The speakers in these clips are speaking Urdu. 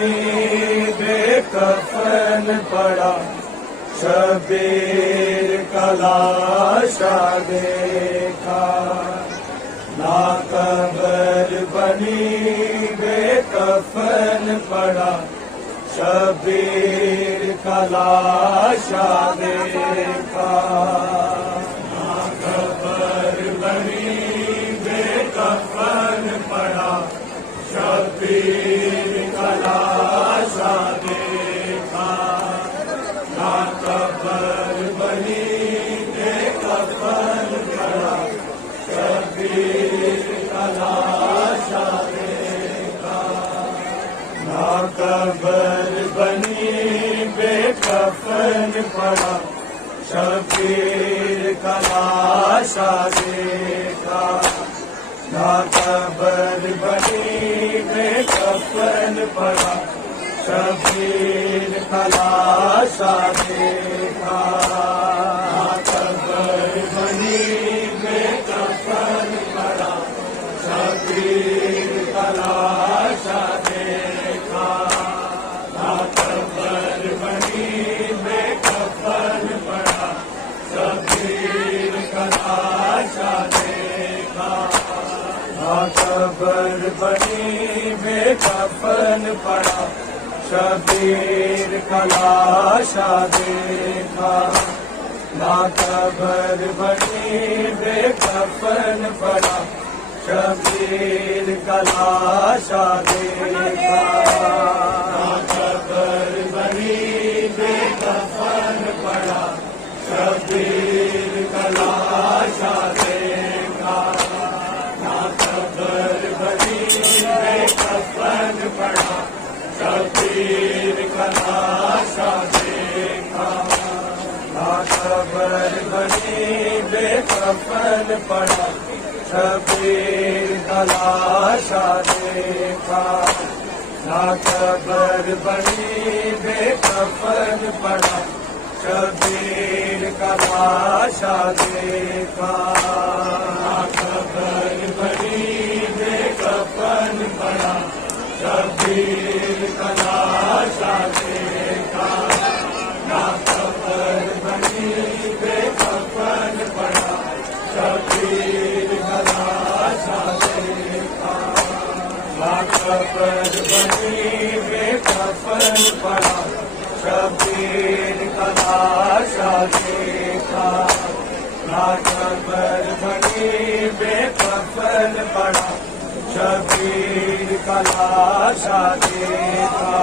بنی بے کفن پڑا شبیر کا لاشا دیکھا نا قبر بنی بے کفن پڑا شبیر کا لاشا دیکھا نا قبر بنی بے کفن پڑا شبیر کا لاشا دیکھا نا قبر بنی بے کفن پڑا شبیر کا لاشا دیکھا نا قبر بنی بے کفن پڑا شبیر کا لاشا دیکھا نا قبر بنی بے کفن پڑا شبیر کا لاشا دیکھا نا قبر بنی بے کفن پڑا شبیر کا لاشا دیکھا نا قبر بنی بے کفن پڑا شبیر کا لاشا دیکھا نا قبر بنی بے کفن پڑا شبیر کا لاشا دیکھا نا قبر بنی بے کفن پڑا شبیر کا لاشا دیکھا نا قبر بنی بے کفن پڑا شبیر کا لاشا دیکھا نا قبر بنی بے کفن پڑا شبیر کا لاشا دیکھا نا قبر بنی بے کفن پڑا شبیر کا لاشا دیکھا نا قبر بنی بے کفن پڑا شبیر کا لاشا دیکھا نا قبر بنی بے کفن پڑا شبیر کا لاشا دیکھا نا قبر بنی بے کفن پڑا شبیر کا لاشا دیکھا نا قبر بنی بے کفن پڑا شبیر کا لاشا دیکھا نا قبر بنی بے کفن پڑا شبیر کا لاشا دیکھا نا قبر بنی بے کفن پڑا شبیر کا لاشا دیکھا نا قبر بنی بے کفن پڑا شبیر کا لاشا دیکھا نا قبر بنی بے کفن پڑا شبیر کا لاشا دیکھا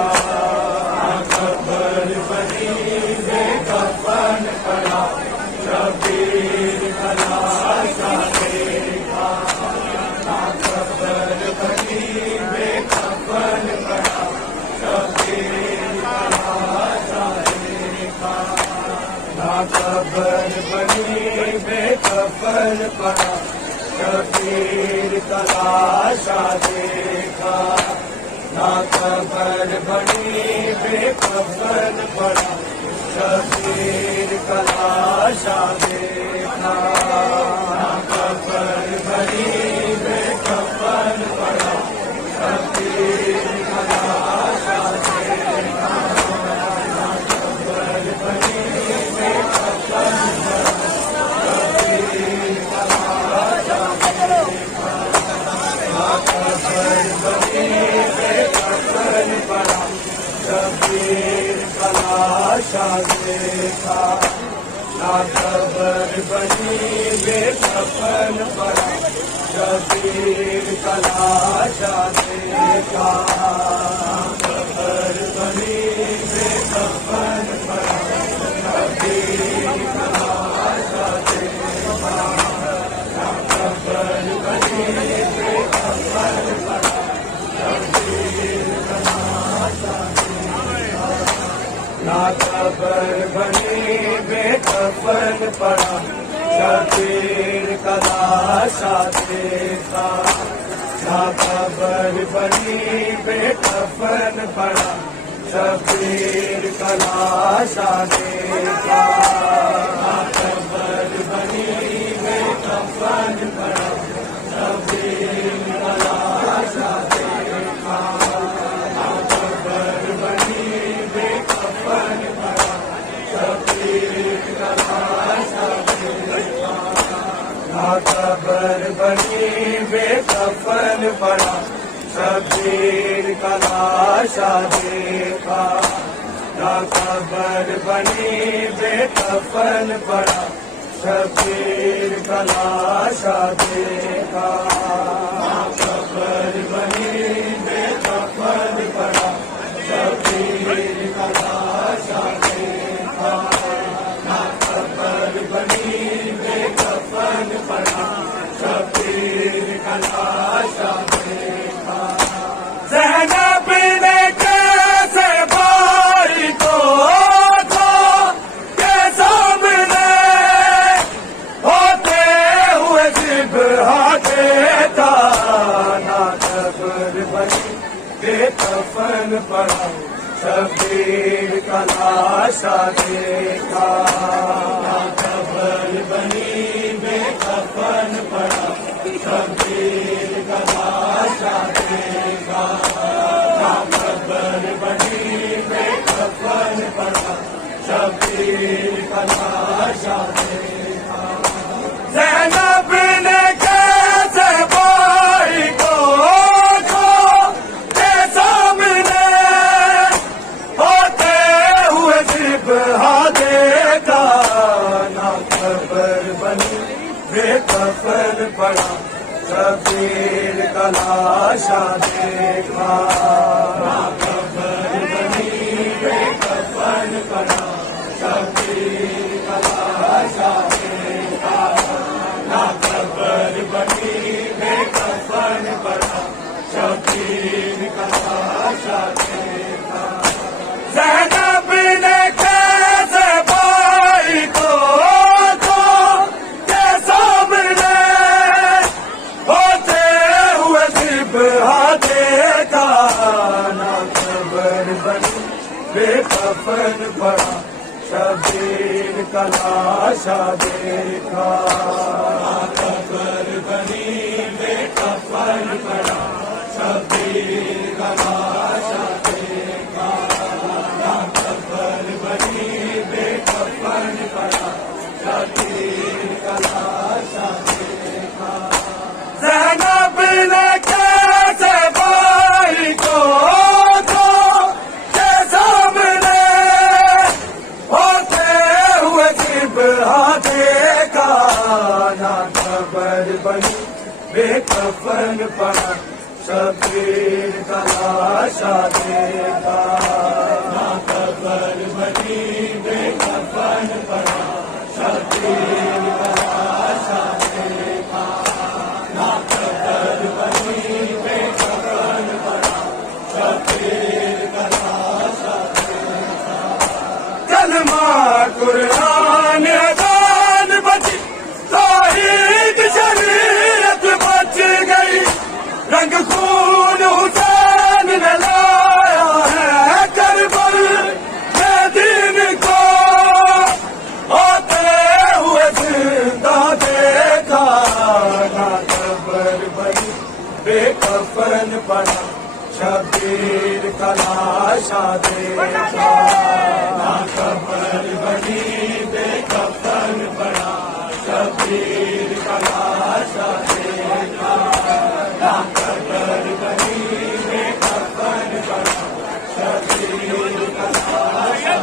نا قبر بنی بے کفن پڑا شبیر کا لاشا دیکھا نا قبر بنی بے کفن پڑا شبیر کا لاشا دیکھا نا قبر بنی بے کفن پڑا شبیر کا لاشا دیکھا نا قبر بنی بے کفن پڑا شبیر کا لاشا دیکھا نا قبر بنی بے کفن پڑا شبیر کا لاشا دیکھا نا قبر بنی بے کفن پڑا شبیر کا لاشا دیکھا نا قبر بنی بے کفن پڑا شبیر کا لاشا دیکھا نا قبر بنی بے کفن پڑا شبیر کا لاشا دیکھا نا قبر بنی بے کفن پڑا شبیر کا لاشا دیکھا نا قبر بنی بے کفن پڑا شبیر کا لاشا دیکھا نا قبر کفن پڑا شبیر کا لاشا دیکھا نہ قبر بنی بے کفن پڑا شبیر کا لاشا دیکھا نہ قبر بنی بے کفن پڑا شبیر کا لاشا دیکھا نہ قبر بنی بے کفن پڑا شبیر کا لاشا دیکھا زینب نے کیسے بھائی کو کے سامنے ہوتے ہوئے ذبح دیتا نہ قبر بنی بے کفن پڑا شبیر کا لاشا دیکھا نہ قبر بنی بے کفن پڑا شبیر کا لاشا دیکھا نہ قبر بنی بے کفن پڑا شبیر کا لاشا دیکھا زینب نے کیسے بھائی کو کے سامنے ہوتے ہوئے ذبح دیکھا نہ قبر بنی بے کفن پڑا شبیر کا لاشا دیکھا نہ قبر بنی بے کفن پڑا شبیر کا لاشا دیکھا نہ قبر بنی بے کفن پڑا شبیر کا لاشا دیکھا زینب نے کیسے بھائی کو کے سامنے ہوتے ہوئے ذبح دیکھا نہ قبر بنی بے کفن پڑا شبیر کا لاشا دیکھا نہ قبر بنی بے کفن پڑا شبیر کا لاشا دیکھا نہ قبر بنی بے کفن پڑا شبیر کا لاشا دیکھا زینب نے کیسے بھائی کو کے سامنے ہوتے ہوئے ذبح دیکھا نہ قبر بنی بے کفن پڑا شبیر کا لاشا دیکھا نہ قبر بنی بے کفن پڑا شبیر کا لاشا دیکھا نہ قبر بنی بے کفن پڑا شبیر کا لاشا دیکھا کلمہ قرآن اذان بچی توحید شریعت بچ گئی رنگ خون حسین نے لایا ہے کربل میں دین کو ہوتے ہوئے زندہ دیکھا نہ قبر بنی بے کفن پڑا شبیر کا لاشا دیکھا نہ قبر بنی بے کفن پڑا شبیر کا لاشا دیکھا نہ قبر بنی بے کفن پڑا شبیر کا لاشا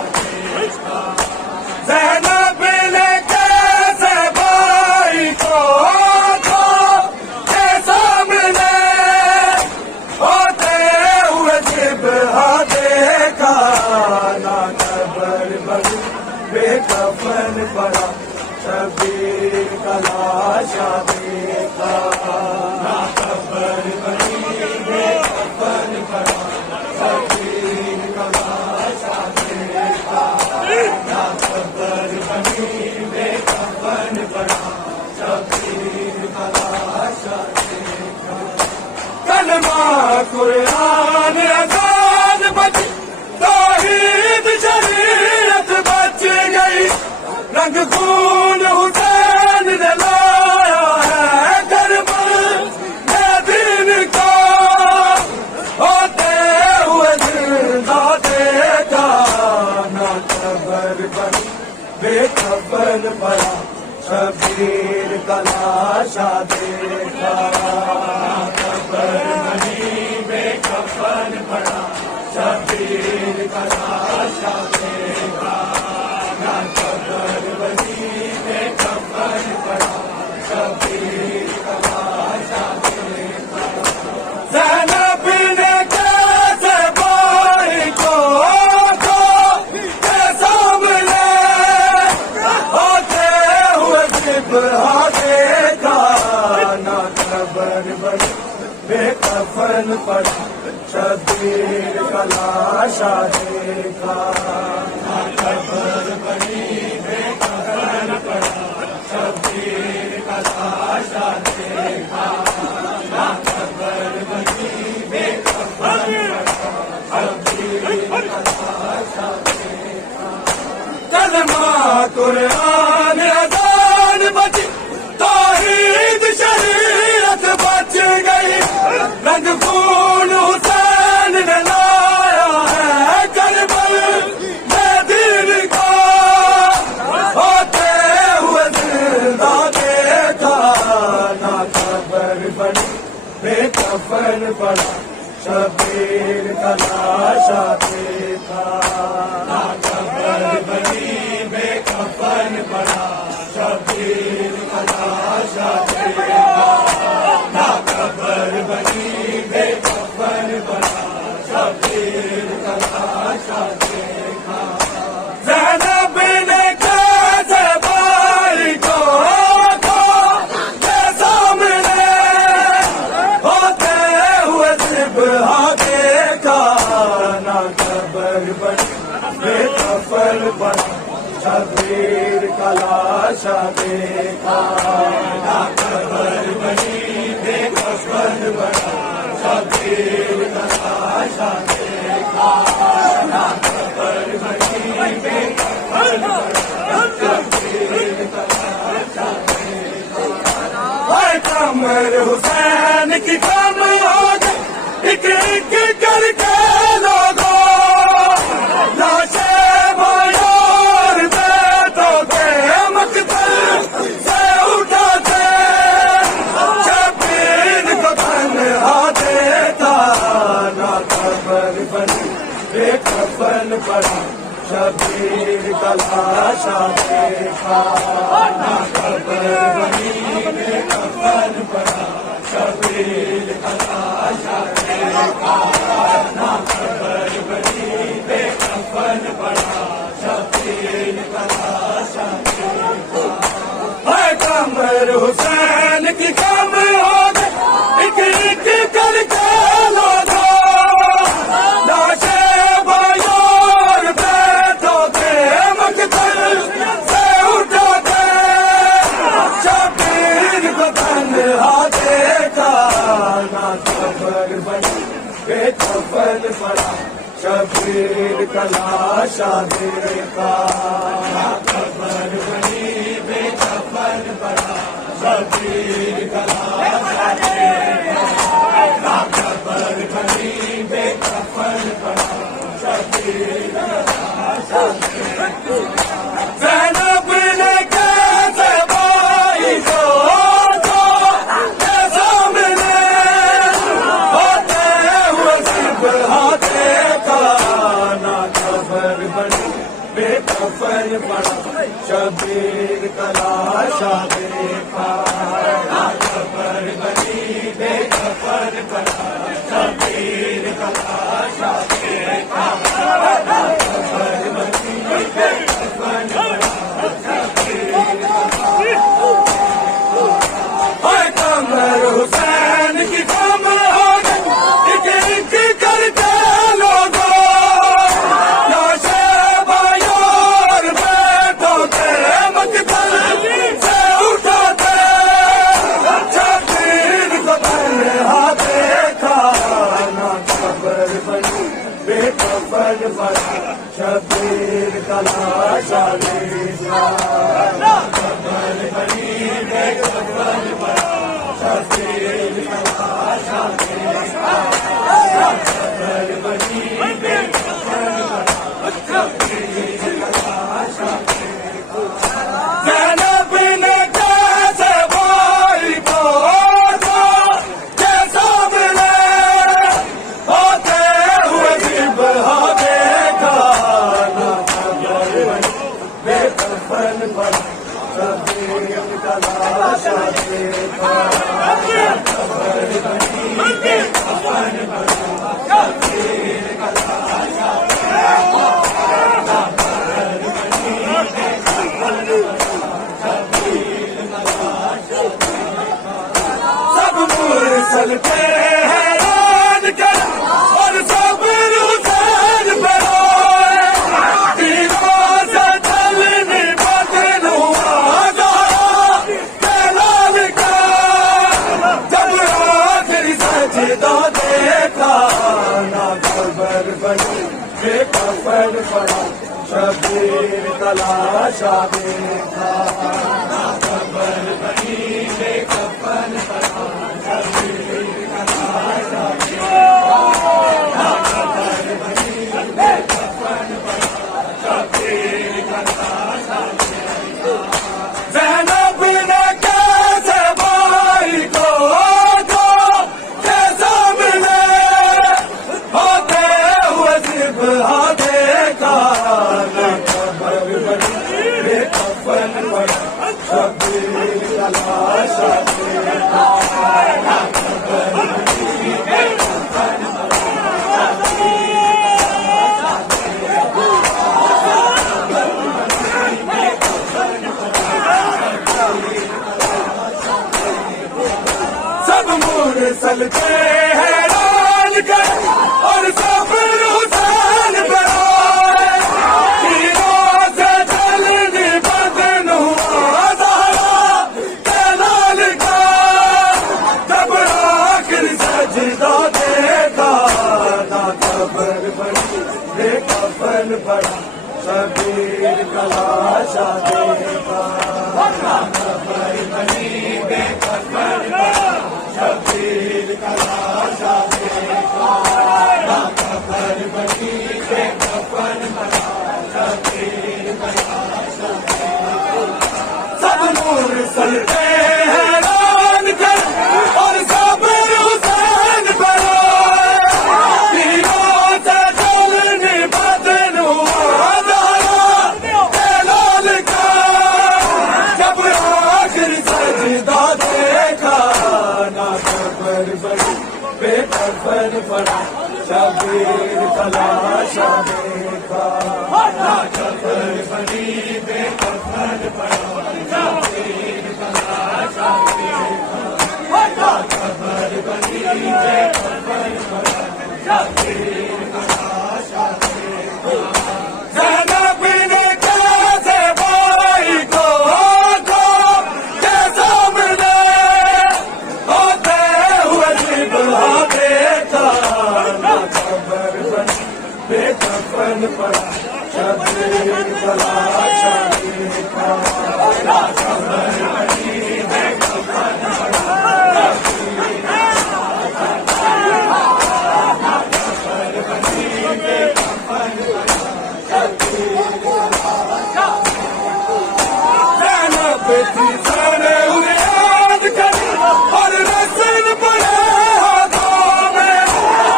دیکھا زینب نے کیسے بھائی کو کے سامنے ہوتے ہوئے ذبح دیکھا نہ قبر بنی بے کفن پڑا شبیر کا لاشا دیکھا نہ قبر بنی بے کفن پڑا شبیر کا لاشا دیکھا نہ قبر بنی بے کفن پڑا شبیر کا لاشا دیکھا کلمہ قرآن اذان بچی توحید شریعت بچ گئی رنگ خون حسین نے لایا ہے کربل میں دین کو ہوتے ہوئے زندہ دیکھا نہ قبر بنی بے کفن پڑا شبیر کا لاشا دیکھا نہ قبر کفن پڑا شبیر کا لاشا دیکھا نہ قبر بنی بے کفن پڑا شبیر کا لاشا دیکھا نہ قبر بنی بے کفن پڑا شبیر کا لاشا دیکھا کلمہ قرآن اذان بچی توحید شریعت بچ گئی رنگ خون حسین نے لایا ہے کربل میں دل کا ہوتے ہوئے زندہ دیکھا نہ قبر بنی بے کفن پڑا شبیر کا لاشا دیکھا نہ قبر بنی بے کفن پڑا شبیر کا لاشا دیکھا نہ قبر بنی بے کفن پڑا شبیر کا لاشا دیکھا زینب نے کیسے بھائی کو کے سامنے ہوتے ہوئے ذبح دیکھا نہ قبر بنی بے کفن پڑا شبیر کا لاشا دیکھا نہ قبر بنی بے کفن پڑا شبیر کا لاشا دیکھا نہ قبر بنی بے کفن پڑا شبیر کا لاشا دیکھا اے کمر حسین کی کم ہو گئی ایک ایک کر کے لوگوں لاشیں بھائیوں بیٹوں کے مقتل سے اٹھاتے شبیر کو تنہا دیکھا نہ قبر بنی بے کفن پڑا شبیر کا لاشا دیکھا نہ قبر بنی بے کفن پڑا شبیر کا لاشا دیکھا نہ قبر بنی بے کفن پڑا شبیر کا لاشا دیکھا اے کمر حسین کی کم ہو گئی ایک ایک کر کے لوگوں لاشیں بھائیوں بیٹوں کے مقتل سے اٹھاتے شبیر کو تنہا دیکھا نہ قبر بنی بے کفن پڑا شبیر کا لاشا دیکھا نہ قبر بنی بے کفن پڑا شبیر کا لاشا دیکھا نہ قبر بنی بے کفن پڑا شبیر کا لاشا دیکھا زینب نے کیسے بھائی کو کے سامنے ہوتے ہوئے ذبح دیکھا نہ قبر بنی بے کفن پڑا شبیر کا لاشا دیکھا نہ قبر بنی بے کفن پڑا شبیر کا لاشا دیکھا نہ قبر بنی بے کفن پڑا شبیر کا اے کمر حسین کی کم ہو گئی ایک ایک کر کے لوگوں لاشیں بھائیوں بیٹوں کے مقتل سے اٹھاتے شبیر کو تنہا دیکھا نہ قبر بنی بے کفن پڑا شبیر کا لاشا دیکھا نہ قبر بنی بے کفن پڑا شبیر کا لاشا دیکھا نہ قبر بنی بے کفن پڑا شبیر کا لاشا دیکھا زینب نے کیسے بھائی کو کے سامنے ہوتے ہوئے ذبح دیکھا نہ قبر بنی بے کفن پڑا دیکھا نہ خبر بنی بے کفن پڑا شبیر تلاشا دیکھا نہ خبر بنی بے کفن پڑا شبیر تلاشا دیکھا نہ خبر بنی بے کفن پڑا شبیر تلاشا دیکھا زینب نے کیسے بھائی کو کیسا ملے ہوتے ہوئے ذبح دیکھا نہ خبر بنی بے کفن پڑا شبیر تلاشا دیکھا نہ خبر بنی بے کفن پڑا سب مرسل کے حیران کر اور سب حسین برائے تیروں سے چلنی بدن ہوا زہرا کے لال کا جب آخر سجدہ دیکھا نہ خبر بنی بے کفن پڑا شبیر تلاشا دیکھا نہ خبر بنی بے کفن پڑا شبیر تلاشا دیکھا نہ خبر بنی بے کفن پڑا شبیر تلاشا دیکھا سب مرسل کے حیران کر اور سب حسین برائے تیروں سے چلنی بدن ہوا زہرا کے لال کا جب آخر سجدہ دیکھا نہ خبر بنی بے کفن پڑا شبیر تلاشا دیکھا نہ خبر بنی بے کفن پڑا شبیر تلاشا دیکھا نہ خبر بنی بے کفن پڑا شبیر تلاشا دیکھا زینب نے کیسے بھائی کو کیسا ملے ہوتے ہوئے ذبح دیکھا نہ خبر بنی بے کفن پڑا شبیر تلاشا دیکھا نہ خبر بنی بے کفن پڑا شبیر تلاشا دیکھا نہ خبر بنی بے کفن پڑا شبیر تلاشا زینب تھی سارے انہیں یاد کر اور رسل پڑے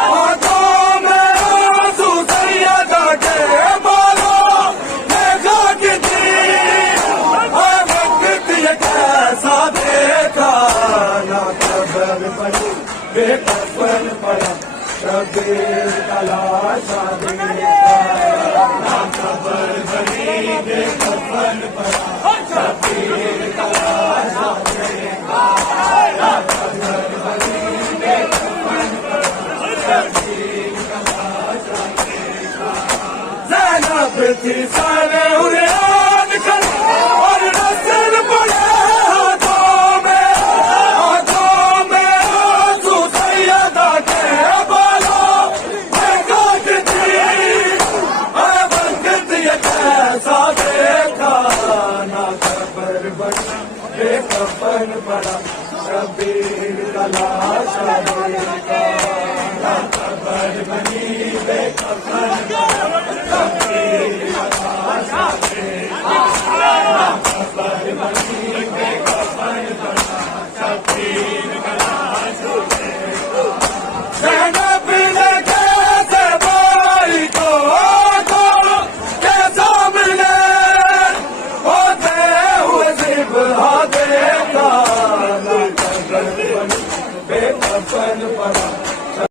ہاتھوں میں آنسو سیدہ کے بالوں میں جاگتی وقت یہ کیسا دیکھا نہ خبر بنی بے کفن پڑا شبیر تلاشا دیکھا نہ خبر بنی بے کفن پڑا شبیر تلاشا دیکھا نہ خبر بنی بے کفن پڑا شبیر تلاشا دیکھا زینب تھی سارے انہیں یاد کر اور رسل پڑے ہاتھوں میں آنسو سیدہ کے بالوں میں کاٹتی وقت یہ کیسا دیکھا نہ خبر بنی بے کفن پڑا شبیر تلاشا دیکھا